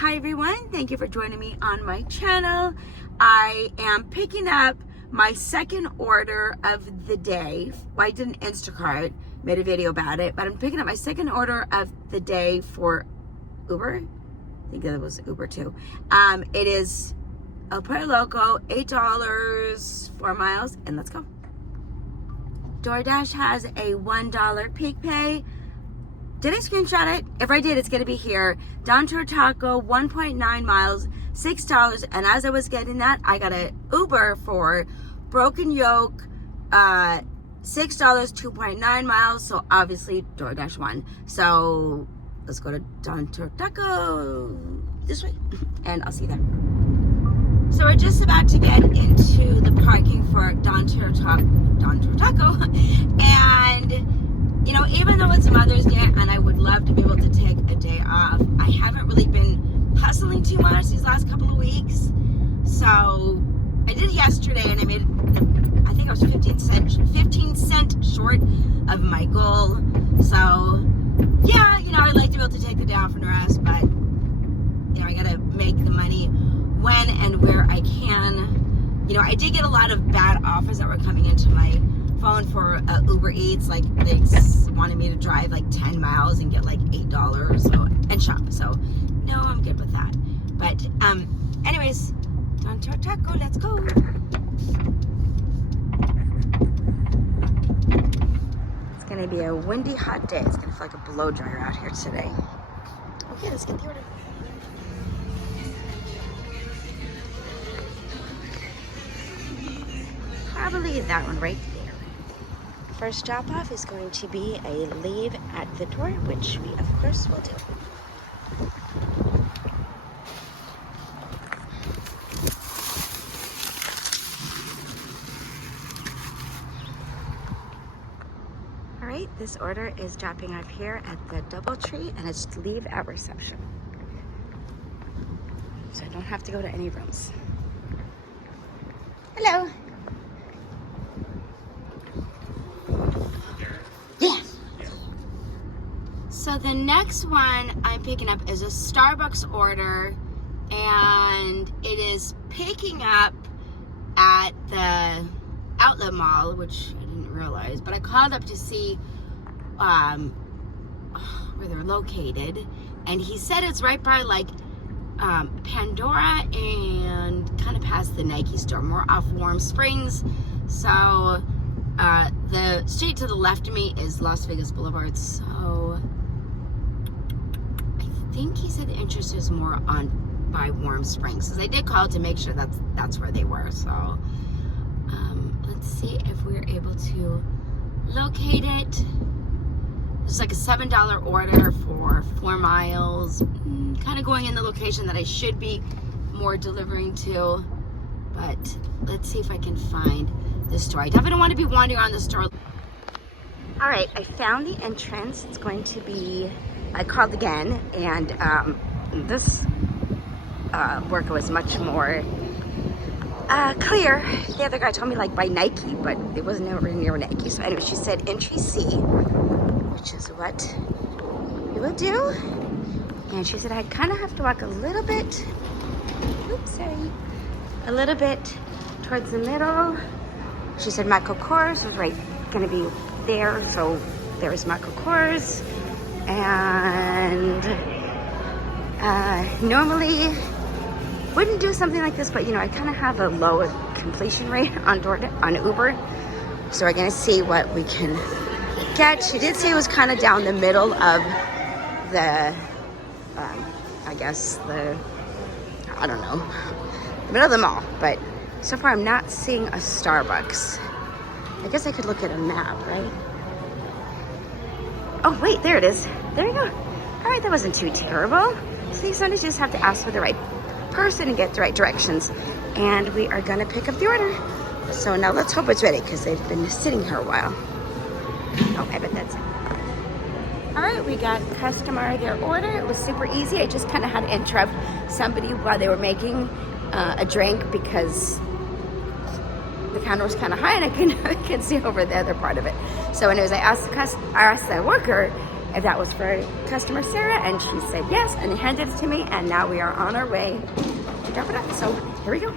Hi everyone, thank you for joining me on my channel. I am picking up my second order of the day. Well, I did an Instacart, made a video about it, but I'm picking up my second order of the day for Uber. I think that was Uber too. It is El Pollo Loco, $8, 4 miles, and let's go. DoorDash has a $1 peak pay. Did I screenshot it? If I did, it's going to be here. Down to a taco, 1.9 miles, $6. And as I was getting that, I got an Uber for Broken Yoke, $6, 2.9 miles. So obviously DoorDash won. So let's go to Don Taco this way, and I'll see you there. So we're just about to get into the parking for Don Taco, and you know, even though it's Mother's Day and I would love to be able to take a day off, I haven't really been hustling too much these last couple of weeks. So I did it yesterday and I made, I think I was 15 cent short of my goal. So yeah, you know, I'd like to be able to take the day off and rest, but you know, I gotta make the money when and where I can. You know, I did get a lot of bad offers that were coming into my phone for Uber Eats. Like they wanted me to drive like 10 miles and get like $8 and shop. So no, I'm good with that. But anyways, Don Taco, let's go. It's gonna be a windy, hot day. It's gonna feel like a blow dryer out here today. Okay, let's get the order. Probably that one right there. First drop off is going to be a leave at the door, which we of course will do. All right, this order is dropping off here at the DoubleTree, and it's leave at reception. So I don't have to go to any rooms. Hello. So the next one I'm picking up is a Starbucks order, and it is picking up at the outlet mall, which I didn't realize, but I called up to see where they're located, and he said it's right by like Pandora and kind of past the Nike store, more off Warm Springs. So the street to the left of me is Las Vegas Boulevard, so I think he said the interest is more on by Warm Springs, because I did call to make sure that's where they were. So let's see if we're able to locate it. It's like a $7 order for 4 miles, kind of going in the location that I should be more delivering to, but let's see if I can find the store. I definitely don't want to be wandering around the store. All right, I found the entrance. It's going to be, I called again, and this worker was much more clear. The other guy told me like by Nike, but it wasn't nowhere near Nike. So anyway, she said entry C, which is what we will do. And she said I kind of have to walk a little bit, oops, sorry, a little bit towards the middle. She said Michael Kors was right, gonna be there. So there's Michael Kors. And normally wouldn't do something like this, but you know, I kind of have a low completion rate on Uber, so we're gonna see what we can get. She did say it was kind of down the middle of the I guess I don't know, the middle of the mall, but so far I'm not seeing a Starbucks. I guess I could look at a map, right? Oh wait, there it is. There you go. All right, that wasn't too terrible. So you sometimes just have to ask for the right person and get the right directions. And we are gonna pick up the order. So now let's hope it's ready, because they've been sitting here a while. Oh, I bet that's it. All right, we got customer their order. It was super easy. I just kind of had to interrupt somebody while they were making a drink, because the counter was kind of high and I couldn't see over the other part of it. So anyways, I asked the worker if that was for customer Sarah, and she said yes, and handed it to me, and now we are on our way to drop it up. So here we go.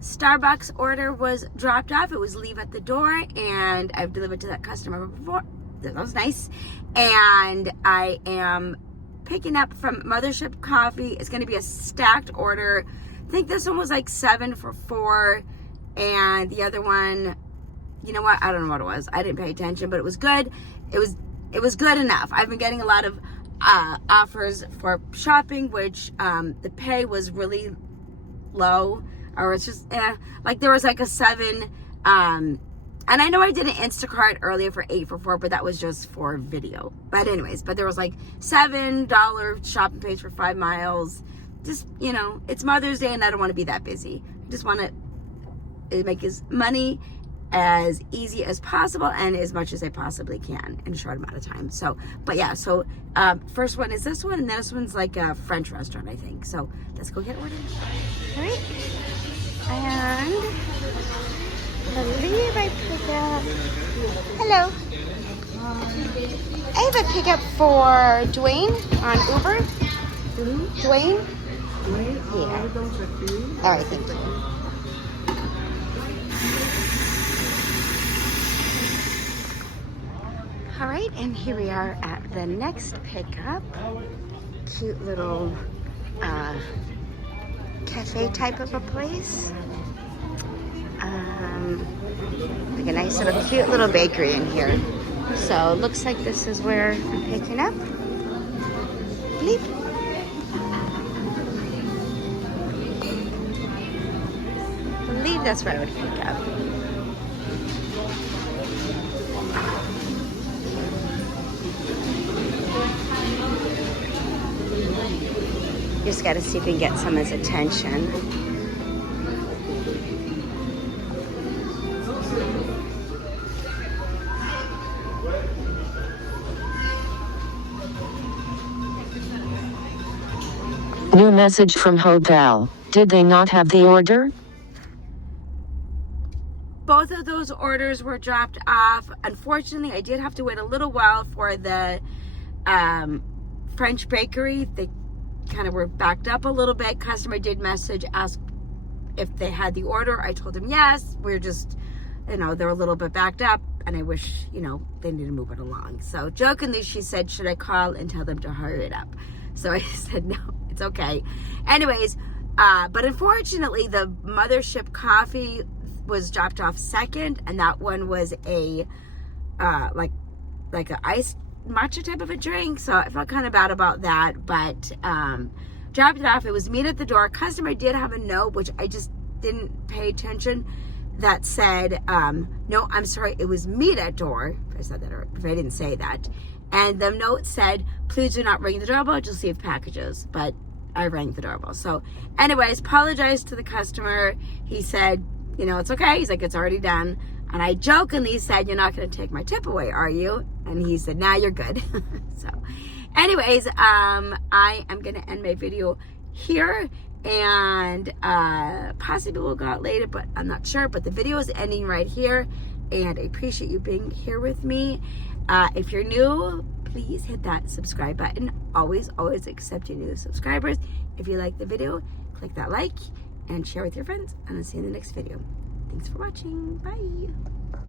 Starbucks order was dropped off. It was leave at the door, and I've delivered to that customer before. That was nice. And I am picking up from Mothership Coffee. It's going to be a stacked order. I think this one was like 7 for $4, and the other one, you know what? I don't know what it was. I didn't pay attention, but it was good. It was good enough. I've been getting a lot of offers for shopping, which the pay was really low, or it's just like there was like a 7. And I know I did an Instacart earlier for 8 for $4, but that was just for video. But anyways, but there was like $7 shopping pays for 5 miles. Just, you know, it's Mother's Day and I don't want to be that busy. I just want to make his money as easy as possible and as much as I possibly can in a short amount of time. So, but yeah, so first one is this one, and this one's like a French restaurant, I think. So let's go get ordered. All right. And I believe I pick up. Hello. I have a pickup for Dwayne on Uber. Dwayne? Yeah. All right, thank you. All right, and here we are at the next pickup. Cute little cafe type of a place. Like a nice little cute little bakery in here. So it looks like this is where I'm picking up. Bleep. I believe that's where I would pick up. Just gotta see if we can get someone's attention. New message from hotel. Did they not have the order? Both of those orders were dropped off. Unfortunately, I did have to wait a little while for the French bakery. They kind of were backed up a little bit. Customer did message, ask if they had the order. I told them yes. We're just, you know, they're a little bit backed up, and I wish, you know, they need to move it along. So jokingly, she said, should I call and tell them to hurry it up? So I said, no, it's okay. Anyways, but unfortunately, the Mothership Coffee was dropped off second, and that one was a like a iced matcha type of a drink, so I felt kind of bad about that, but dropped it off. It was meet at the door. Customer did have a note, which I just didn't pay attention, that said, no, I'm sorry, it was meet at door, if I said that, or if I didn't say that. And the note said, please do not ring the doorbell, just leave packages. But I rang the doorbell. So anyways, apologized to the customer. He said, you know, it's okay. He's like, it's already done. And I jokingly said, you're not going to take my tip away, are you? And he said, nah, you're good. So anyways, I am going to end my video here, and possibly we'll go out later, but I'm not sure. But the video is ending right here, and I appreciate you being here with me. If you're new, please hit that subscribe button. Always accepting new subscribers. If you like the video, click that like and share with your friends, and I'll see you in the next video. Thanks for watching. Bye.